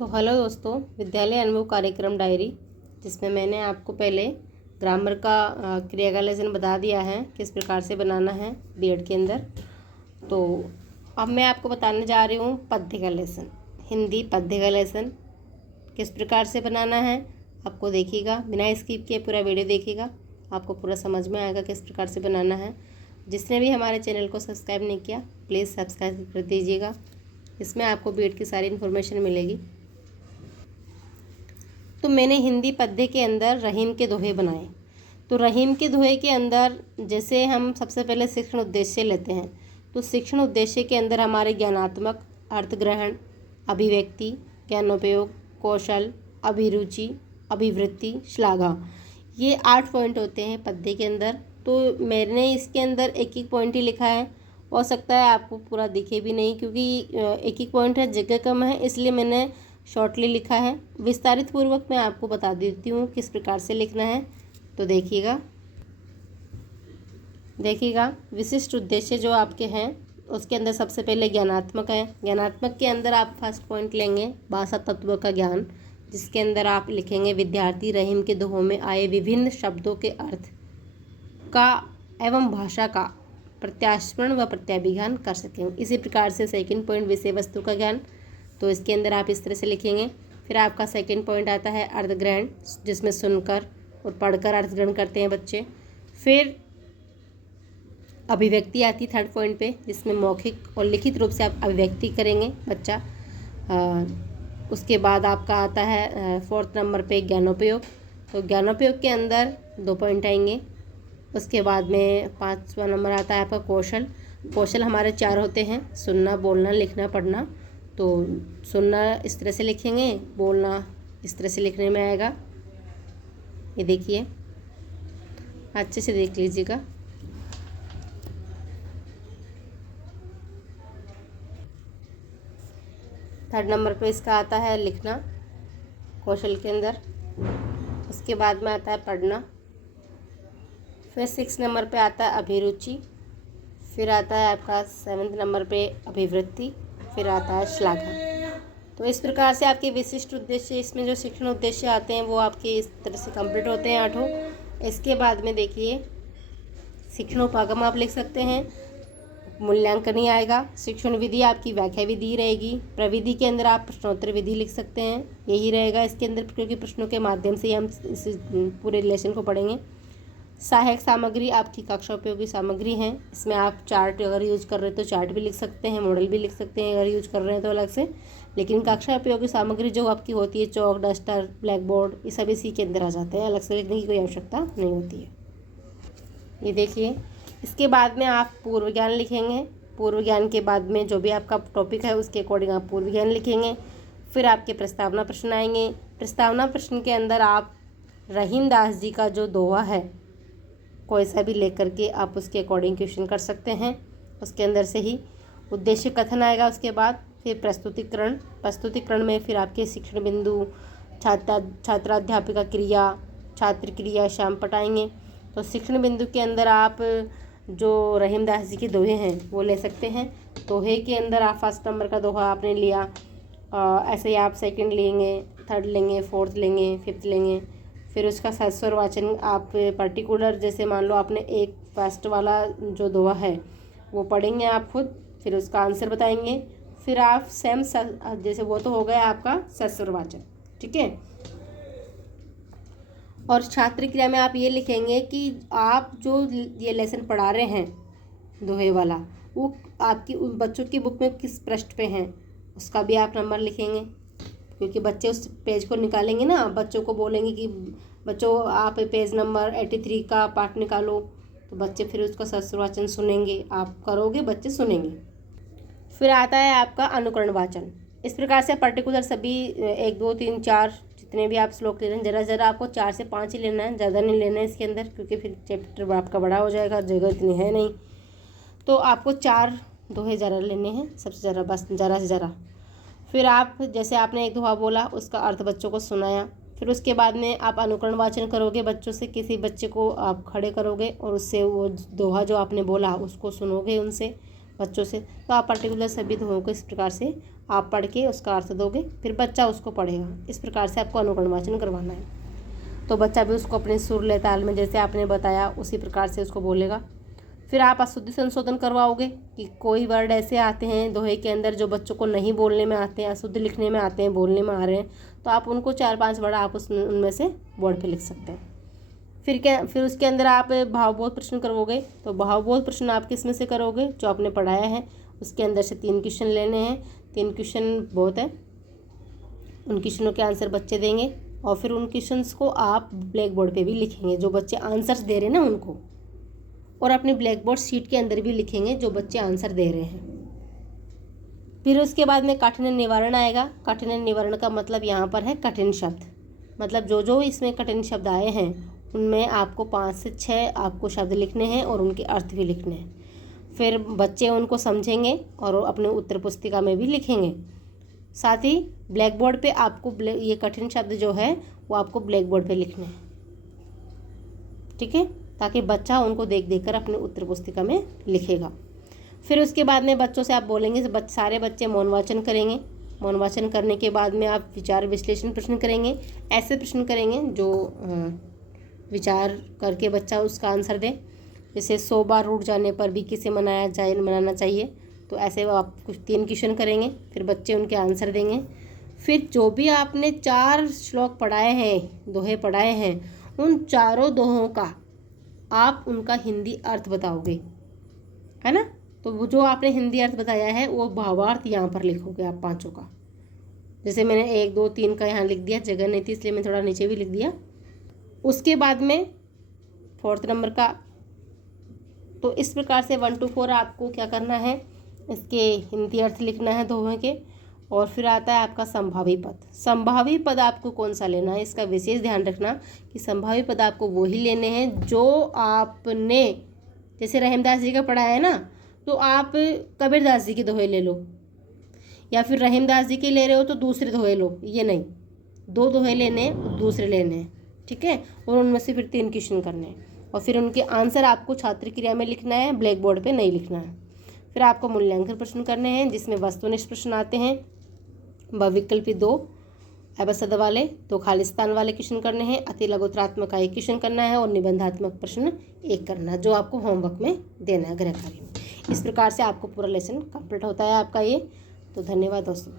तो हेलो दोस्तों, विद्यालय अनुभव कार्यक्रम डायरी, जिसमें मैंने आपको पहले ग्रामर का क्रिया का लेसन बता दिया है किस प्रकार से बनाना है बीएड के अंदर। तो अब मैं आपको बताने जा रही हूँ पद्य का लेसन, हिंदी पद्य का लेसन किस प्रकार से बनाना है। आपको देखिएगा, बिना स्किप किए पूरा वीडियो देखिएगा, आपको पूरा समझ में आएगा किस प्रकार से बनाना है। जिसने भी हमारे चैनल को सब्सक्राइब नहीं किया प्लीज़ सब्सक्राइब कर दीजिएगा, इसमें आपको बीएड की सारी इन्फॉर्मेशन मिलेगी। तो मैंने हिंदी पद्य के अंदर रहीम के दोहे बनाए। तो रहीम के दोहे के अंदर जैसे हम सबसे पहले शिक्षण उद्देश्य लेते हैं, तो शिक्षण उद्देश्य के अंदर हमारे ज्ञानात्मक, अर्थग्रहण, अभिव्यक्ति, ज्ञानोपयोग, कौशल, अभिरुचि, अभिवृत्ति, श्लाघा, ये 8 पॉइंट होते हैं पद्य के अंदर। तो मैंने इसके अंदर एक एक पॉइंट ही लिखा है, हो सकता है आपको पूरा दिखे भी नहीं क्योंकि एक एक पॉइंट है, जगह कम है, इसलिए मैंने शॉर्टली लिखा है। विस्तारित पूर्वक मैं आपको बता देती हूँ किस प्रकार से लिखना है। तो देखिएगा विशिष्ट उद्देश्य जो आपके हैं उसके अंदर सबसे पहले ज्ञानात्मक है। ज्ञानात्मक के अंदर आप फर्स्ट पॉइंट लेंगे भाषा तत्व का ज्ञान, जिसके अंदर आप लिखेंगे विद्यार्थी रहीम के दोहों में आए विभिन्न शब्दों के अर्थ का एवं भाषा का प्रत्यास्मरण व प्रत्याभिज्ञान कर सकें। इसी प्रकार से सेकंड पॉइंट विषय वस्तु का ज्ञान, तो इसके अंदर आप इस तरह से लिखेंगे। फिर आपका सेकंड पॉइंट आता है अर्थग्रहण, जिसमें सुनकर और पढ़कर अर्थग्रहण करते हैं बच्चे। फिर अभिव्यक्ति आती है थर्ड पॉइंट पे, जिसमें मौखिक और लिखित रूप से आप अभिव्यक्ति करेंगे बच्चा। उसके बाद आपका आता है फोर्थ नंबर पे ज्ञानोपयोग। तो ज्ञानोपयोग के अंदर 2 पॉइंट आएंगे। उसके बाद में 5वां नंबर आता है आपका कौशल। कौशल हमारे 4 होते हैं, सुनना, बोलना, लिखना, पढ़ना। तो सुनना इस तरह से लिखेंगे, बोलना इस तरह से लिखने में आएगा। ये देखिए, अच्छे से देख लीजिएगा। थर्ड नंबर पे इसका आता है लिखना कौशल के अंदर। उसके बाद में आता है पढ़ना। फिर 6 नंबर पे आता है अभिरुचि। फिर आता है आपका 7 नंबर पे अभिवृत्ति। फिर आता है श्लाघा। तो इस प्रकार से आपके विशिष्ट उद्देश्य, इसमें जो शिक्षण उद्देश्य आते हैं वो आपके इस तरह से कंप्लीट होते हैं 8। इसके बाद में देखिए शिक्षण उपागम आप लिख सकते हैं, मूल्यांकन ही आएगा। शिक्षण विधि आपकी व्याख्या विधि रहेगी। प्रविधि के अंदर आप प्रश्नोत्तर विधि लिख सकते हैं, यही रहेगा इसके अंदर, क्योंकि प्रश्नों के माध्यम से ही हम इस पूरे लेसन को पढ़ेंगे। सहायक सामग्री आपकी कक्षा उपयोगी सामग्री हैं, इसमें आप चार्ट अगर यूज कर रहे हैं तो चार्ट भी लिख सकते हैं, मॉडल भी लिख सकते हैं अगर यूज कर रहे हैं तो अलग से। लेकिन कक्षा उपयोगी सामग्री जो आपकी होती है, चौक, डस्टर, ब्लैक बोर्ड, ये सब इसी के अंदर आ जाते हैं, अलग से लिखने की कोई आवश्यकता नहीं होती है। ये देखिए, इसके बाद में आप पूर्व ज्ञान लिखेंगे। पूर्व ज्ञान के बाद में जो भी आपका टॉपिक है उसके अकॉर्डिंग आप पूर्व ज्ञान लिखेंगे। फिर आपके प्रस्तावना प्रश्न आएंगे। प्रस्तावना प्रश्न के अंदर आप रहीम दास जी का जो दोहा है कोई सा भी लेकर के आप उसके अकॉर्डिंग क्वेश्चन कर सकते हैं, उसके अंदर से ही। उद्देश्य कथन आएगा उसके बाद। फिर प्रस्तुतिकरण में फिर आपके शिक्षण बिंदु, छात्राध्यापिका क्रिया, छात्र क्रिया, शामपट आएंगे। तो शिक्षण बिंदु के अंदर आप जो रहीम दास जी के दोहे हैं वो ले सकते हैं। दोहे के अंदर आप फर्स्ट नंबर का दोहा आपने लिया, ऐसे ही आप सेकंड लेंगे, थर्ड लेंगे, फोर्थ लेंगे, फिफ्थ लेंगे। फिर उसका सस्वर वाचन आप पर्टिकुलर, जैसे मान लो आपने एक फर्स्ट वाला जो दोहा है वो पढ़ेंगे आप खुद, फिर उसका आंसर बताएंगे। फिर आप सेम जैसे वो तो हो गया आपका सस्वर वाचन, ठीक है। और छात्र क्रिया में आप ये लिखेंगे कि आप जो ये लेसन पढ़ा रहे हैं दोहे वाला, वो आपकी उन बच्चों की बुक में किस पृष्ठ पे हैं उसका भी आप नंबर लिखेंगे, क्योंकि बच्चे उस पेज को निकालेंगे ना, बच्चों को बोलेंगे कि बच्चों आप पेज नंबर 83 का पाठ निकालो, तो बच्चे फिर उसका सस्वाचन सुनेंगे, आप करोगे, बच्चे सुनेंगे। फिर आता है आपका अनुकरण वाचन। इस प्रकार से पर्टिकुलर सभी 1 2 3 4 जितने भी आप श्लोक ले रहे हैं, ज़रा आपको 4 से 5 ही लेना है, ज़्यादा नहीं लेना है इसके अंदर, क्योंकि फिर चैप्टर आपका बड़ा हो जाएगा, जगह इतनी है नहीं। तो आपको 4 दोहे ज़रा लेने हैं, सबसे ज़रा, बस ज़रा से ज़रा। फिर आप जैसे आपने एक दोहा बोला उसका अर्थ बच्चों को सुनाया। फिर उसके बाद में आप अनुकरण वाचन करोगे, बच्चों से किसी बच्चे को आप खड़े करोगे और उससे वो दोहा जो आपने बोला उसको सुनोगे उनसे। बच्चों से, तो आप पर्टिकुलर सभी दोहों को इस प्रकार से आप पढ़ के उसका अर्थ दोगे, फिर बच्चा उसको पढ़ेगा। इस प्रकार से आपको अनुगण वाचन करवाना है। तो बच्चा भी उसको अपने सुर लय ताल में जैसे आपने बताया उसी प्रकार से उसको बोलेगा। फिर आप अशुद्धि संशोधन करवाओगे कि कोई वर्ड ऐसे आते हैं दोहे के अंदर जो बच्चों को नहीं बोलने में आते हैं, अशुद्ध लिखने में आते हैं, बोलने में आ रहे हैं, तो आप उनको 4-5 वर्ड आप उनमें से बोर्ड पे लिख सकते हैं। फिर उसके अंदर आप भावबोध प्रश्न करोगे। तो भावबोध प्रश्न आप किस में से करोगे, जो आपने पढ़ाया है उसके अंदर से 3 क्वेश्चन लेने हैं। 3 क्वेश्चन बहुत है, उन क्वेश्चनों के आंसर बच्चे देंगे और फिर उन क्वेश्चंस को आप ब्लैक बोर्ड पे भी लिखेंगे जो बच्चे आंसर्स दे रहे हैं ना उनको, और अपने ब्लैक बोर्ड शीट के अंदर भी लिखेंगे जो बच्चे आंसर दे रहे हैं। फिर उसके बाद में काठिन्य निवारण आएगा। काठिन्य निवारण का मतलब यहाँ पर है कठिन शब्द, मतलब जो जो इसमें कठिन शब्द आए हैं उनमें आपको 5 से 6 आपको शब्द लिखने हैं और उनके अर्थ भी लिखने हैं। फिर बच्चे उनको समझेंगे और अपने उत्तर पुस्तिका में भी लिखेंगे। साथ ही ब्लैक बोर्ड पे आपको ये कठिन शब्द जो है वो आपको ब्लैक बोर्ड पे लिखने हैं, ठीक है, ताकि बच्चा उनको देख देख कर अपने उत्तर पुस्तिका में लिखेगा। फिर उसके बाद में बच्चों से आप बोलेंगे, सारे बच्चे मौन वाचन करेंगे। मौन वाचन करने के बाद में आप विचार विश्लेषण प्रश्न करेंगे। ऐसे प्रश्न करेंगे जो विचार करके बच्चा उसका आंसर दे। जैसे 100 बार रूठ जाने पर भी किसे मनाना चाहिए, तो ऐसे आप कुछ 3 क्वेश्चन करेंगे, फिर बच्चे उनके आंसर देंगे। फिर जो भी आपने 4 श्लोक पढ़ाए हैं, दोहे पढ़ाए हैं, उन चारों दोहों का आप उनका हिंदी अर्थ बताओगे, है ना। तो वो जो आपने हिंदी अर्थ बताया है वो भावार्थ यहाँ पर लिखोगे आप 5 का। जैसे मैंने 1, 2, 3 का यहाँ लिख दिया, जगह नहीं थी इसलिए मैं थोड़ा नीचे भी लिख दिया। उसके बाद में 4th नंबर का, तो इस प्रकार से 1 to 4 आपको क्या करना है, इसके हिंदी अर्थ लिखना है दोहे के। और फिर आता है आपका संभावी पद। संभावी पद आपको कौन सा लेना है, इसका विशेष ध्यान रखना कि संभावी पद आपको वही लेने हैं जो आपने, जैसे रहीमदास जी का पढ़ा है ना, तो आप कबीरदास जी के दोहे ले लो, या फिर रहीमदास जी के ले रहे हो तो दूसरे दोहे लो, ये नहीं, 2 दोहे लेने हैं, दूसरे लेने हैं, ठीक है। और उनमें से फिर 3 क्वेश्चन करने हैं और फिर उनके आंसर आपको छात्र क्रिया में लिखना है, ब्लैक बोर्ड पे नहीं लिखना है। फिर आपको मूल्यांकन प्रश्न करने हैं जिसमें वस्तुनिष्ठ प्रश्न आते हैं, बहुविकल्पी 2 अवसद वाले, 2 खालिस्तान वाले क्वेश्चन करने हैं, अति लघुत्रात्मक का 1 क्वेश्चन करना है और निबंधात्मक प्रश्न 1 करना है, जो आपको होमवर्क में देना है गृह कार्य में। इस प्रकार से आपको पूरा लेसन कंप्लीट होता है आपका ये। तो धन्यवाद दोस्तों।